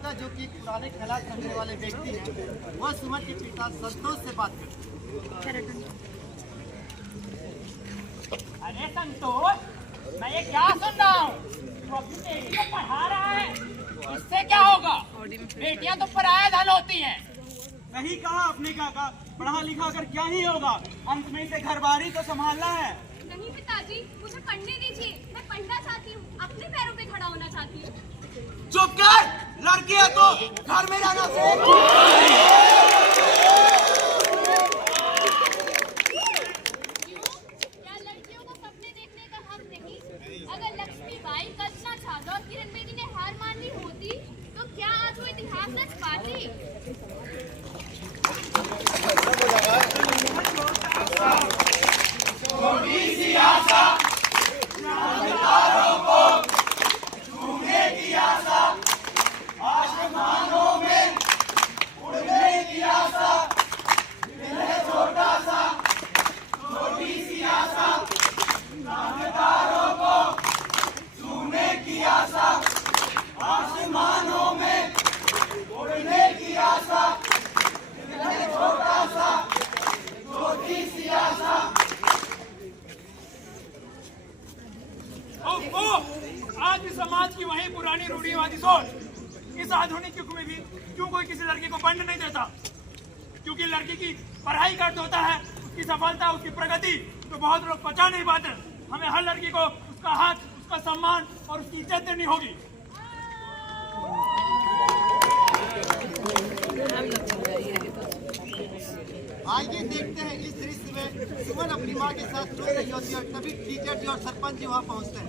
जो कि पुराने ख्यालात रखने वाले व्यक्ति हैं, वह सुमन के पिता संतोष से बात करते हैं। अरे संतोष, मैं ये क्या सुन रहा हूँ? तू अपनी बेटी को पढ़ा रहा है, इससे क्या होगा? बेटियां तो पराया धन होती हैं। सही कहा अपने काका, पढ़ा लिखा कर क्या ही होगा, अंत में से घर बारी तो संभालना है। नहीं पिताजी, मुझे पढ़ने दीजिए, मैं पढ़ना चाहती हूँ, अपने पैरों पे खड़ा होना चाहती हूँ। चुप कर, लड़की है तो घर में रहना सीख। क्या लड़कियों को सपने देखने का हक नहीं? अगर लक्ष्मीबाई, कल्पना चावला और किरण बेदी ने हार मान ली होती, तो क्या आज वो इतिहास रच पाती? छोटी सी आशा, सितारों को छूने की आशा, आसमानों में उड़ने की आशा, दिल है छोटा सा, छोटी सी आशा, सितारों को छूने की आशा, आसमानों में उड़ने की आशा, दिल है छोटा सा, छोटी सी आशा। आज भी समाज की वही पुरानी रूढ़िवादी सोच इस आधुनिक युग में भी क्यों कोई किसी लड़की को पढ़ने नहीं देता? क्योंकि लड़की की पढ़ाई का अर्थ होता है उसकी सफलता, उसकी प्रगति, तो बहुत लोग पचा नहीं पाते। हमें हर लड़की को उसका हक, उसका सम्मान और उसकी इज्जत देनी होगी। आइए देखते हैं इस दृश्य में सुमन अपनी माँ के साथ रो रही होती है और तभी टीचर जी और सरपंच जी वहाँ पहुँचते हैं।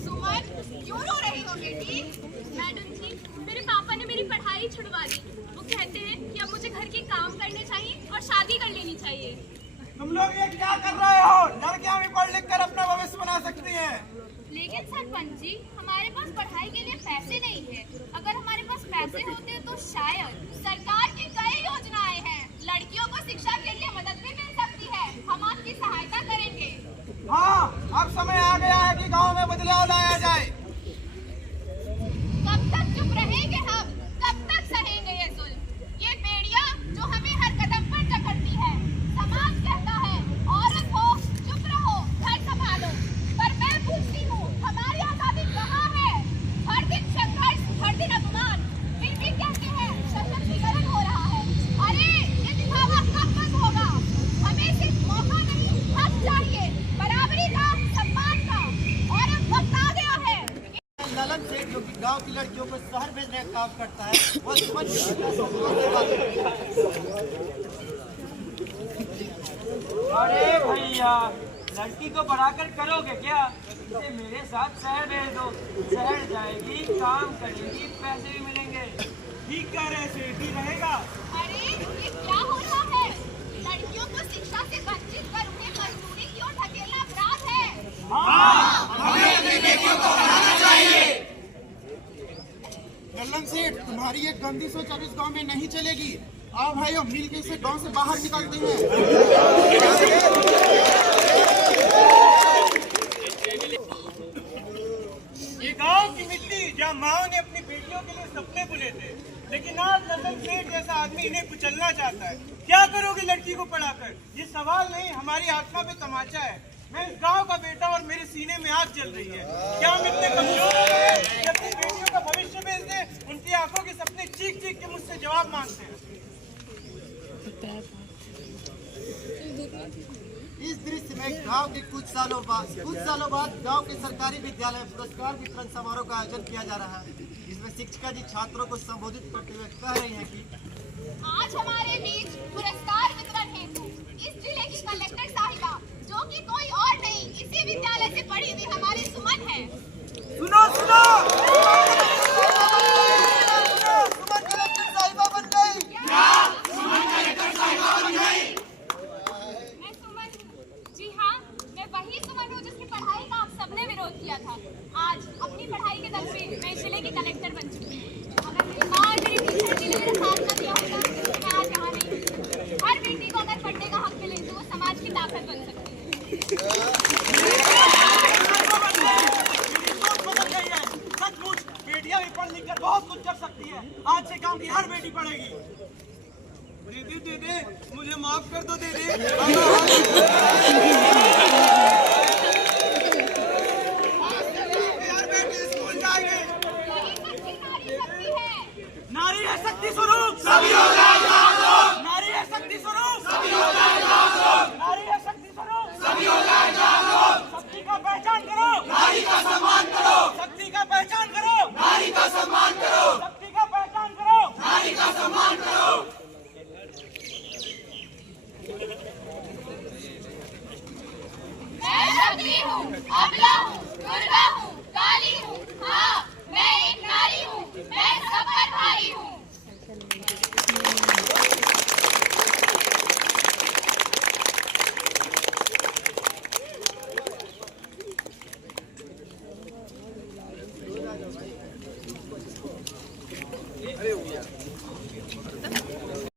सुमन, क्यों रो रही हो बेटी? मैडम जी, मेरे पापा ने मेरी पढ़ाई छुड़वा दी। वो कहते हैं कि अब मुझे घर के काम करने चाहिए और शादी कर लेनी चाहिए। तुम लोग ये क्या कर रहे हो? लड़कियां भी पढ़ लिख कर अपना भविष्य बना सकती हैं। लेकिन सरपंच जी, हमारे पास पढ़ाई के लिए पैसे नहीं है। अगर हमारे पास पैसे होते तो शायद सरकार की कई योजनाएं हैं, लड़कियों को शिक्षा के लिए मदद भी मिल सकती है। हम आपकी सहायता करेंगे। हाँ, अब समय आ गया है कि गांव में बदलाव लाया जाए। कब तक चुप रहेंगे हम? कब तक सहेंगे ये जुल्म, ये बेड़ियां जो हमें हर कदम पर जकड़ती है? समाज कहता है औरत हो, चुप रहो, घर संभालो, पर मैं पूछती हूँ हमारी आजादी कहाँ है? हर दिन संघर्ष, हर दिन अपमान, फिर भी कहते हैं सशक्तिकरण हो रहा है। अरे ये दिखावा कब बंद होगा? हमें सिर्फ मौका नहीं, हक चाहिए, बराबरी का, सम्मान का। और अब वक्त आ गया है। ललन सेठ जो कि गांव की लड़कियों को शहर भेजने का काम करता है, वह सुमन के पिता संतोष से बात करते हैं। अरे भैया, लड़की को बढ़ाकर करोगे क्या? इसे मेरे साथ शहर भेज दो। शहर जाएगी, काम करेगी, पैसे भी मिलेंगे। ठीक कह रहे सेठ, ठीक रहेगा। अरे ये क्या हो रहा है? लड़कियों को शिक्षा से वंचित कर उन्हें मजदूरी की ओर ढकेलना अपराध है। हमें अपनी बेटियों को पढ़ाना चाहिए। ललन सेठ, तुम्हारी ये गंदी सोच अब इस गांव में नहीं चलेगी। आओ भाइयों, मिल के इसे गांव से बाहर निकालते हैं। ये गांव की मिट्टी जहाँ माओ ने अपनी बेटियों के लिए सपने बुने थे, लेकिन आज ललन सेठ जैसा आदमी इन्हें कुचलना चाहता है। क्या करोगे लड़की को पढ़ाकर? ये सवाल नहीं, हमारी आत्मा पे तमाचा है। मैं इस गांव का बेटा और मेरे सीने में आग जल रही है। क्या हम इतने कमजोर हो गए कि अपनी बेटियों का भविष्य बेच दें? उनकी आंखों के सपने चीख चीख के मुझसे जवाब मांगते हैं। इस दृश्य में गांव के कुछ सालों बाद गांव के सरकारी विद्यालय पुरस्कार वितरण समारोह का आयोजन किया जा रहा है। इसमें शिक्षिका जी छात्रों को संबोधित करते हुए कह रही हैं कि आज हमारे बीच पुरस्कार वितरण हेतु इस जिले की कलेक्टर साहिबा, जो कि कोई और नहीं, इसी विद्यालय से पढ़ी हुई हमारी सुमन है। सुनो सुनो, सुमन कलेक्टर साहिबा बन गई। मैं सुमन हूँ। जी हाँ, मैं वही सुमन हूँ जिसकी पढ़ाई का आप सबने विरोध किया था। आज अपनी पढ़ाई के दम पे मैं इस जिले की कलेक्टर बन चुकी हूँ। अगर मेरी माँ और मेरी टीचर जी ने मेरा साथ न दिया होता तो मैं आज यहाँ नहीं होती। हर बेटी को अगर पढ़ने का हक मिले तो वो समाज की ताकत बन सकती है। सचमुच बेटी आज से गांव की हर बेटी पढ़ेगी। दीदी मुझे माफ कर दो दीदी। हर बेटी स्कूल जाएगी। नारी है शक्ति स्वरूप, सभी हो जाए जागरूक। नारी है शक्ति स्वरूप, सभी हो जाए जागरूक। नारी है शक्ति स्वरूप, सभी हो जाए जागरूक। शक्ति का पहचान करो, नारी का सम्मान करो। शक्ति का पहचान करो, नारी का सम्मान करो। शक्ति का पहचान करो, नारी का सम्मान करो। मैं शक्ति हूँ, अबला हूँ, दुर्गा हूँ, काली हूँ। हाँ, मैं एक नारी हूँ, मैं सब पर भारी हूँ। अरे